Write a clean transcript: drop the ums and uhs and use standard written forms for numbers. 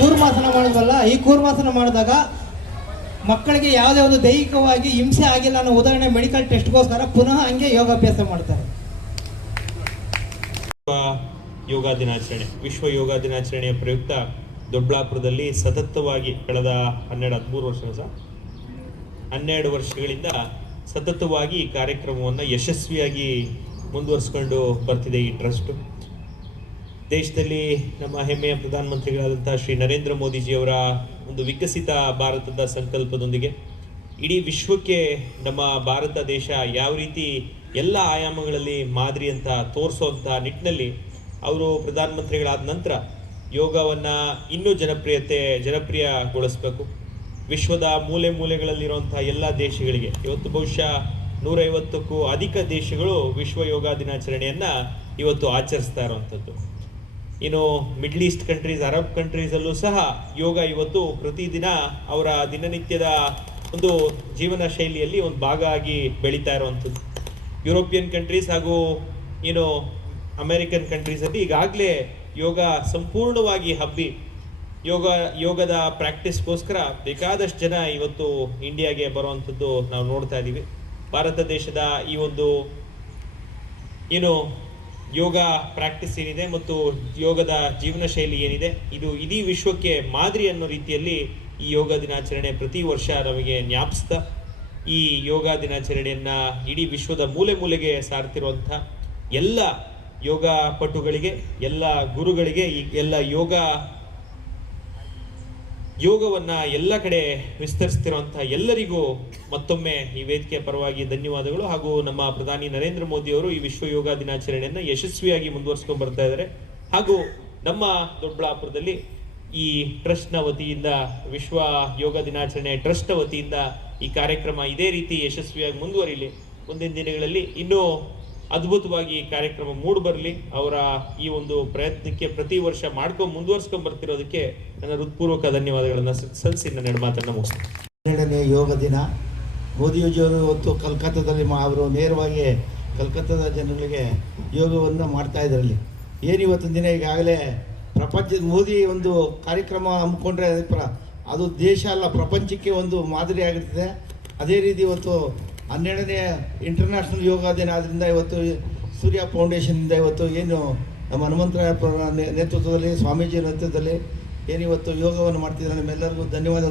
ಕೂರ್ಮಾಸನ ಮಾಡಿದ್ವಲ್ಲ, ಈ ಕೂರ್ಮಾಸನ ಮಾಡಿದಾಗ ಮಕ್ಕಳಿಗೆ ಯಾವುದೇ ಒಂದು ದೈಹಿಕವಾಗಿ ಹಿಂಸೆ ಆಗಿಲ್ಲ ಅನ್ನೋ ಉದಾಹರಣೆ ಮೆಡಿಕಲ್ ಟೆಸ್ಟ್ಗೋಸ್ಕರ ಪುನಃ ಹಂಗೆ ಯೋಗಾಭ್ಯಾಸ ಮಾಡ್ತಾರೆ. ಯೋಗ ದಿನಾಚರಣೆ, ವಿಶ್ವ ಯೋಗ ದಿನಾಚರಣೆಯ ಪ್ರಯುಕ್ತ ದೊಡ್ಡಬಳ್ಳಾಪುರದಲ್ಲಿ ಸತತವಾಗಿ ಕಳೆದ 12 ವರ್ಷಗಳಿಂದ ಸತತವಾಗಿ ಈ ಕಾರ್ಯಕ್ರಮವನ್ನು ಯಶಸ್ವಿಯಾಗಿ ಮುಂದುವರಿಸ್ಕೊಂಡು ಬರ್ತಿದೆ ಈ ಟ್ರಸ್ಟ್. ದೇಶದಲ್ಲಿ ನಮ್ಮ ಹೆಮ್ಮೆಯ ಪ್ರಧಾನಮಂತ್ರಿಗಳಾದಂಥ ಶ್ರೀ ನರೇಂದ್ರ ಮೋದಿಜಿಯವರ ಒಂದು ವಿಕಸಿತ ಭಾರತದ ಸಂಕಲ್ಪದೊಂದಿಗೆ ಇಡೀ ವಿಶ್ವಕ್ಕೆ ನಮ್ಮ ಭಾರತ ದೇಶ ಯಾವ ರೀತಿ ಎಲ್ಲ ಆಯಾಮಗಳಲ್ಲಿ ಮಾದರಿ ಅಂತ ತೋರಿಸುವಂಥ ನಿಟ್ಟಿನಲ್ಲಿ ಅವರು ಪ್ರಧಾನಮಂತ್ರಿಗಳಾದ ನಂತರ ಯೋಗವನ್ನು ಇನ್ನೂ ಜನಪ್ರಿಯಗೊಳಿಸಬೇಕು. ವಿಶ್ವದ ಮೂಲೆ ಮೂಲೆಗಳಲ್ಲಿರುವಂಥ ಎಲ್ಲ ದೇಶಗಳಿಗೆ ಇವತ್ತು ಬಹುಶಃ 150ಕ್ಕೂ ಅಧಿಕ ದೇಶಗಳು ವಿಶ್ವ ಯೋಗ ದಿನಾಚರಣೆಯನ್ನು ಇವತ್ತು ಆಚರಿಸ್ತಾ ಇರುವಂಥದ್ದು. ಇನ್ನು ಮಿಡ್ಲ್ ಈಸ್ಟ್ ಕಂಟ್ರೀಸ್, ಅರಬ್ ಕಂಟ್ರೀಸಲ್ಲೂ ಸಹ ಯೋಗ ಇವತ್ತು ಪ್ರತಿದಿನ ಅವರ ದಿನನಿತ್ಯದ ಒಂದು ಜೀವನ ಶೈಲಿಯಲ್ಲಿ ಒಂದು ಭಾಗ ಆಗಿ ಬೆಳೀತಾ ಇರುವಂಥದ್ದು. ಯುರೋಪಿಯನ್ ಕಂಟ್ರೀಸ್ ಹಾಗೂ ಏನು ಅಮೇರಿಕನ್ ಕಂಟ್ರೀಸಲ್ಲಿ ಈಗಾಗಲೇ ಯೋಗ ಸಂಪೂರ್ಣವಾಗಿ ಹಬ್ಬಿ ಯೋಗದ ಪ್ರಾಕ್ಟೀಸ್ಗೋಸ್ಕರ ಬೇಕಾದಷ್ಟು ಜನ ಇವತ್ತು ಇಂಡಿಯಾಗೆ ಬರುವಂಥದ್ದು ನಾವು ನೋಡ್ತಾ ಇದ್ದೀವಿ. ಭಾರತ ದೇಶದ ಈ ಒಂದು ಏನು ಯೋಗ ಪ್ರಾಕ್ಟೀಸ್ ಏನಿದೆ ಮತ್ತು ಯೋಗದ ಜೀವನ ಶೈಲಿ ಏನಿದೆ, ಇದು ಇಡೀ ವಿಶ್ವಕ್ಕೆ ಮಾದರಿ ಅನ್ನೋ ರೀತಿಯಲ್ಲಿ ಈ ಯೋಗ ದಿನಾಚರಣೆ ಪ್ರತಿ ವರ್ಷ ನಮಗೆ ಜ್ಞಾಪಿಸ್ತಾ ಈ ಯೋಗ ದಿನಾಚರಣೆಯನ್ನು ಇಡೀ ವಿಶ್ವದ ಮೂಲೆ ಮೂಲೆಗೆ ಸಾರ್ತಿರುವಂಥ ಎಲ್ಲ ಯೋಗ ಪಟುಗಳಿಗೆ, ಎಲ್ಲ ಗುರುಗಳಿಗೆ, ಈ ಎಲ್ಲ ಯೋಗವನ್ನು ಎಲ್ಲ ಕಡೆ ವಿಸ್ತರಿಸ್ತಿರುವಂಥ ಎಲ್ಲರಿಗೂ ಮತ್ತೊಮ್ಮೆ ಈ ವೇದಿಕೆಯ ಪರವಾಗಿ ಧನ್ಯವಾದಗಳು. ಹಾಗೂ ನಮ್ಮ ಪ್ರಧಾನಿ ನರೇಂದ್ರ ಮೋದಿ ಅವರು ಈ ವಿಶ್ವ ಯೋಗ ದಿನಾಚರಣೆಯನ್ನು ಯಶಸ್ವಿಯಾಗಿ ಮುಂದುವರಿಸ್ಕೊಂಡು ಬರ್ತಾ ಇದ್ದಾರೆ. ಹಾಗೂ ನಮ್ಮ ದೊಡ್ಡಬಳ್ಳಾಪುರದಲ್ಲಿ ಈ ಟ್ರಸ್ಟ್ನ ವತಿಯಿಂದ, ವಿಶ್ವ ಯೋಗ ದಿನಾಚರಣೆ ಟ್ರಸ್ಟ್ನ ವತಿಯಿಂದ ಈ ಕಾರ್ಯಕ್ರಮ ಇದೇ ರೀತಿ ಯಶಸ್ವಿಯಾಗಿ ಮುಂದುವರಿಲಿ. ಮುಂದಿನ ದಿನಗಳಲ್ಲಿ ಇನ್ನೂ ಅದ್ಭುತವಾಗಿ ಈ ಕಾರ್ಯಕ್ರಮ ಮೂಡಿಬರಲಿ. ಅವರ ಈ ಒಂದು ಪ್ರಯತ್ನಕ್ಕೆ ಪ್ರತಿ ವರ್ಷ ಮುಂದುವರ್ಸ್ಕೊಂಡು ಬರ್ತಿರೋದಕ್ಕೆ ನನ್ನ ಹೃತ್ಪೂರ್ವಕ ಧನ್ಯವಾದಗಳನ್ನು ಸಲ್ಲಿಸಿ ನನ್ನ ಮಾತನ್ನು ಮುಗಿಸ್ತೀನಿ. 12ನೇ ಯೋಗ ದಿನ. ಮೋದಿಜಿಯವರು ಇವತ್ತು ಕಲ್ಕತ್ತಾದಲ್ಲಿ ಅವರು ನೇರವಾಗಿ ಕಲ್ಕತ್ತಾದ ಜನಗಳಿಗೆ ಯೋಗವನ್ನು ಮಾಡ್ತಾ ಇದ್ರಲ್ಲಿ ಏನು ಇವತ್ತಿನ ದಿನ ಈಗಾಗಲೇ ಪ್ರಪಂಚದ ಮೋದಿ ಒಂದು ಕಾರ್ಯಕ್ರಮ ಹಮ್ಮಿಕೊಂಡ್ರೆ ಅದು ದೇಶ ಅಲ್ಲ, ಪ್ರಪಂಚಕ್ಕೆ ಒಂದು ಮಾದರಿ ಆಗಿರ್ತದೆ. ಅದೇ ರೀತಿ ಇವತ್ತು 12ನೇ ಇಂಟರ್ನ್ಯಾಷನಲ್ ಯೋಗ ದಿನ ಆದ್ದರಿಂದ ಇವತ್ತು ಸೂರ್ಯ ಫೌಂಡೇಶನ್ನಿಂದ ಇವತ್ತು ಏನು ನಮ್ಮ ಹನುಮಂತರಾಯ ನೇತೃತ್ವದಲ್ಲಿ, ಸ್ವಾಮೀಜಿ ನೇತೃತ್ವದಲ್ಲಿ ಏನು ಇವತ್ತು ಯೋಗವನ್ನು ಮಾಡ್ತಿದ್ದಾರೆ, ನಮ್ಮೆಲ್ಲರಿಗೂ ಧನ್ಯವಾದ.